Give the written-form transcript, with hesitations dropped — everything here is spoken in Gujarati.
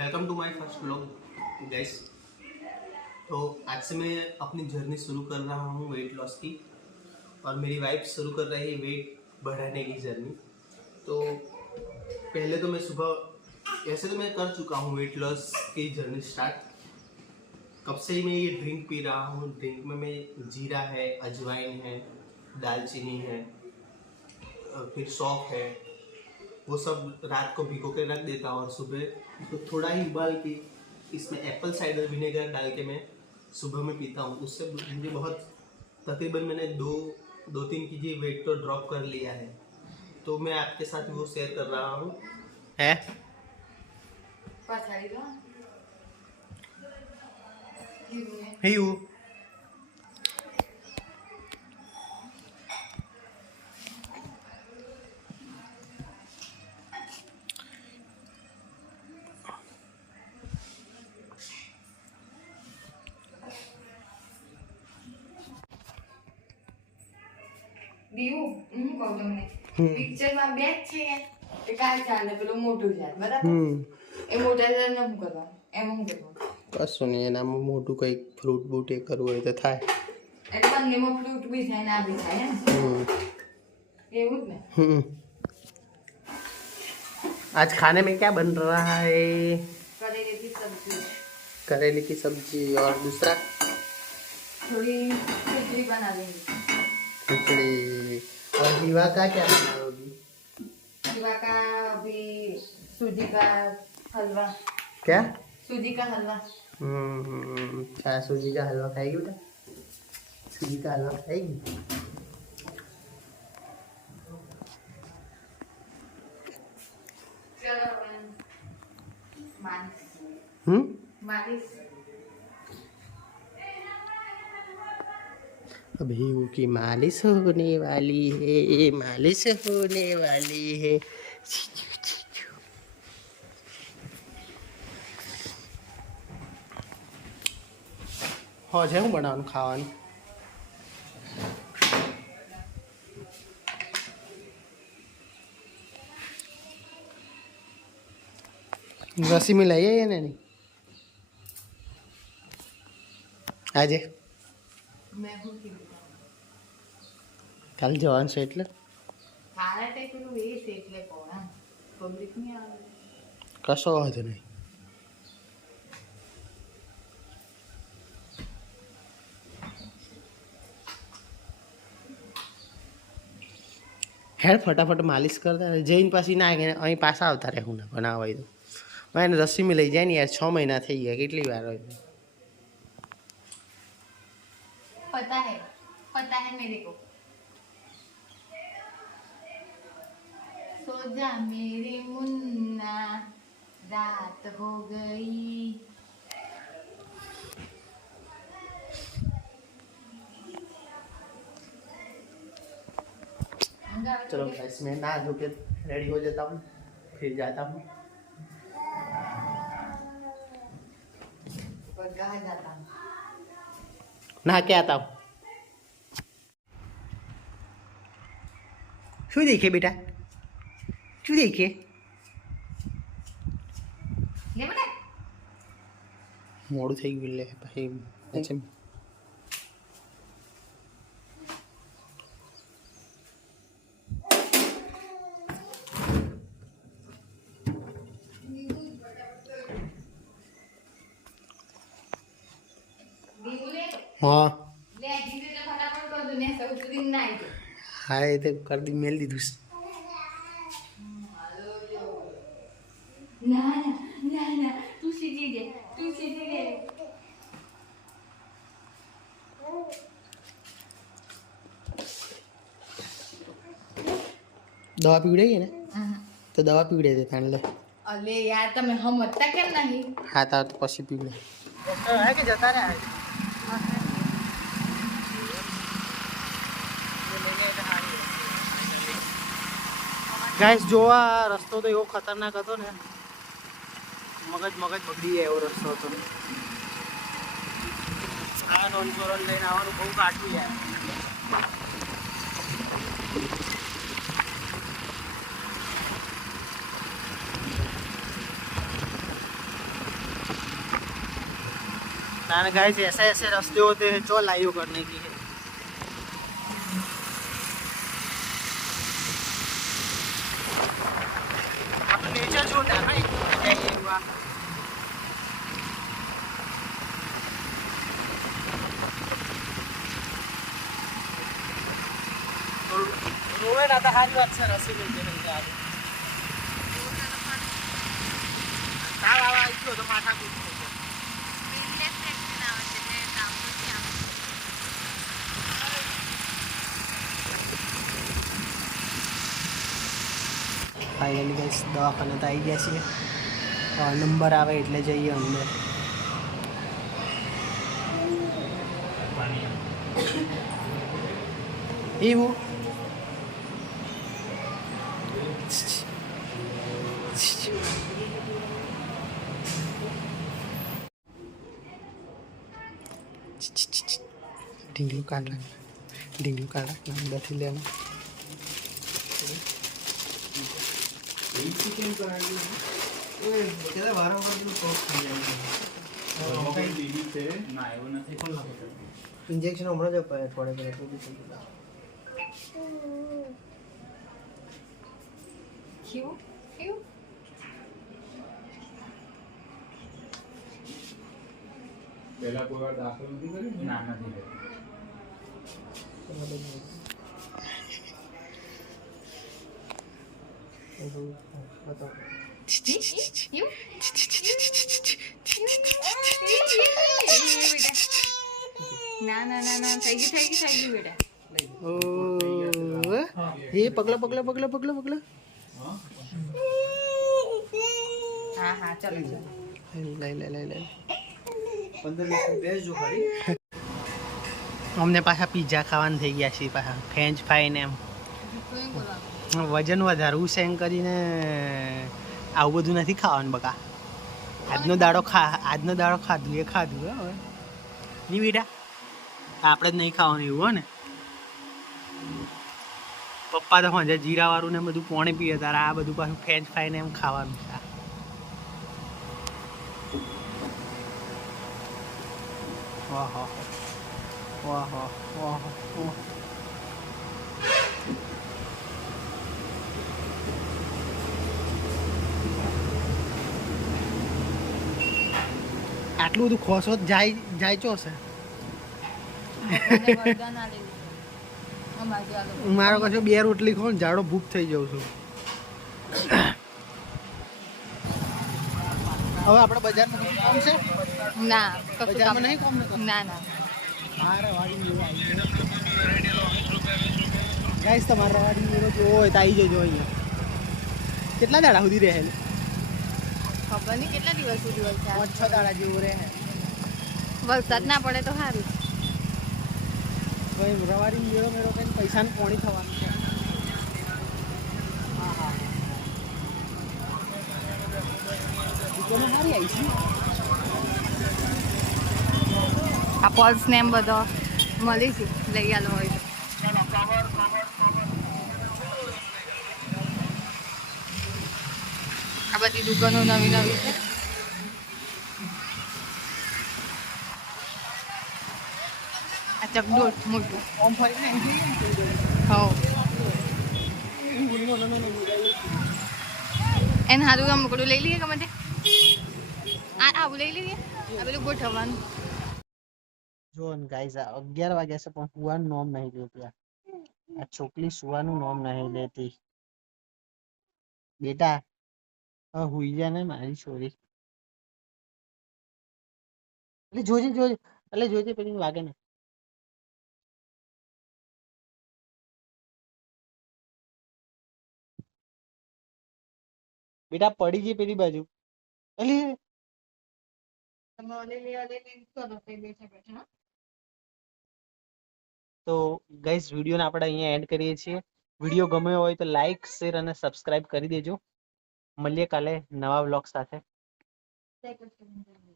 Welcome to my first vlog guys. तो आज से मैं अपनी जर्नी शुरू कर रहा हूँ वेट लॉस की, और मेरी वाइफ शुरू कर रही है वेट बढ़ाने की जर्नी। तो पहले तो मैं सुबह ऐसे तो मैं कर चुका हूँ वेट लॉस की जर्नी स्टार्ट। कब से ही मैं ये ड्रिंक पी रहा हूँ। ड्रिंक में मैं जीरा है, अजवाइन है, दालचीनी है, फिर सौंफ है, वो सब रात को भिगो के रख देता हूँ और सुबह तो थोड़ा ही उबाल के इसमें एप्पल साइडर विनेगर डाल के मैं सुबह में पीता हूँ। उससे मुझे बहुत तकरीबन मैंने दो तीन केजी वेट तो ड्रॉप कर लिया है। तो मैं आपके साथ वो शेयर कर रहा हूँ है। हे यू પિક્ચર માં બેગ છે એ કાલ ચાલે પેલું મોટું છે બરાબર એ મોટા છે ને હું કરવા એમ હું કરવા કશું નહીં, એનામાં મોટું કંઈક ફ્રૂટ બૂટ એ કરવું હોય તો થાય। એટલે બંનેમાં ફ્રૂટ બી થાય ના બી થાય એમ એવું જ ને। आज खाने में क्या बन रहा है? करेले की सब्जी, करेले की सब्जी और दूसरा थोड़ी खिचड़ी बना देंगे। खिचड़ी। और हीवा का क्या बनाओगी? शिवा का अभी सूजी का हलवा। क्या? सूजी का हलवा। क्या सूजी का हलवा खाएगी बेटा? सूजी का हलवा खाएगी? चलो मालिश मालिश अभी की मालिश होने वाली है, मालिश होने वाली है। हाँ છે હું બનાવવાનું ખાવાનું? રસી મિલાઈ है ને નહીં આજે? मैं हूँ कि કાલ જવાનું છે એટલે खाना ते पेલું એ છે એટલે કોણ પબ્લિક ની આવે કશો વાંધો નહીં। હેડ ફટાફટ માલિશ કરતા જઈને પછી ના અહીં પાછા આવતા રહેવું ને બનાવવા હોય તો એને રસીમાં લઈ જાય ને યાર। 6 મહિના થઈ ગયા, કેટલી વાર હોય? पता है मेरे को। सो जा मेरे मुन्ना रात हो गई। चलो गाइस मैं नहा धो के रेडी हो जाता हूँ, फिर जाता हूँ। पर कहाँ जाता हूँ? नहा के आता हूँ। શું દેખે બેટા? શું દેખે? ले बेटा મોડું થઈ ગયું લે ભાઈ। हाँ ले जीते तो फटाफट कर दो नहीं सब दिन ना आई हाँ ये तो कर दी, मेल दी दूस। ना ना ना ना तू सीधी दे दवा पीवड़ाई है ना? तो दवा पीवड़े दे पहले। अले यार તમે હમતા કેમ નહીં? हाँ तो પછી पीवड़े है कि जता रहा है। गाइस जो आ रस्तो तो एवो खतरनाक હતો ને, મગજ બગડી જાય એવો રસ્તો હતો। આ નોનચોરન લઈને આવવાનું બહુ કાઠું યાર। ना गाइस ऐसे ऐसे रास्ते होते हैं जो लाइव करने की है। आप नेचर छोटा है भाई ये हुआ तो रोवे ना था हारी बात सर हसी मिलते मिलते आगे ताव आवा इतो तो माथा कूट फाइनली गाइस दवाखाना तो आई गया छे नंबर आवे એટલે જઈએ અંદર એવું ઢીંગલું કાઢ અંદરથી લેવાનું इंजेक्शन हमारा जब पाया थोड़े पहले तो भी क्यों क्यों पहला कोई बार दाखिल नहीं करी ना नहीं करी ના ના ના ના થઈ ગયું બેટા ये पगला पगला पगला पगला पगला હા હા ચાલો ચાલો ले ले ले ले 15 મિનિટ બેસ જો ખાલી અમને પાછા પિઝા ખાવાનું થઈ ગયા છે પાછા ફ્રેન્ચ ફ્રાઈ ને એમ વજન વધારવું છે એમ કરીને આવું બધું નથી ખાવાનું બકા આજનો દાડો ખાધું એ ખાધું હવે નહીં બેટા આપણે જ નહીં ખાવાનું એવું હો ને પપ્પા તો સાંજે જીરાવાળું ને બધું પોણી પીએ તારે આ બધું પાછું ફ્રેન્ચ ફ્રાઈ ને એમ ખાવાનું છે વાહ વાહ વાહ વાહ આટલું બધું ખોસો જાય ચો છે મારો કશો 2 રોટલી ખાઉં ને જાડો ભૂખ થઈ જાઉં છું હવે આપણે બજારમાં કામ છે ના બજારમાં નહીં કામ ના ના મારે વાડી જેવો આવી ગયો ગાઈસ તમારે વાડી જેવો જોવો હોય તો આવી જજો અહીંયા કેટલા દાડા સુધી રહે ખબર નહીં કેટલા દિવસ સુધી વરસાદ 5-6 દાડા જેવું રહે વરસાદ ના પડે તો સારું ભાઈ રવાડી મેળો કઈ પૈસાનું પોણી થવાનું છે હા હા દુકાનો સારી આવી છે આ પર્સ ને એમ બધો મળી છે લઈ આલો હોય તો આ બધી દુકાનો નવી નવી છે આ ચકડોળ મોટું ઓમ ફરીને એન્ટ્રી હો એને હારું આમ મોકળું લઈ લઈએ ગમે તે આવું લઈ લઈએ આ પેલું ગોઠવવાનું જો ગાઈસ 11 વાગ્યા છે પણ સુવાનું નોમ નહીં લેતી આ છોકરી સુવાનું નોમ નહીં લેતી બેટા હવે હુઈ જા ને મારી છોરી એટલે જોજે પેલી વાગે ને બેટા પડી ગઈ પેલી બાજુ એટલે તો ગાઈસ વિડીયોને આપણે અહીંયા એન્ડ કરીએ છીએ વિડીયો ગમ્યો હોય તો લાઈક શેર અને સબસ્ક્રાઇબ કરી દેજો મળીએ કાલે નવા વ્લોગ સાથે જય કૃષ્ણ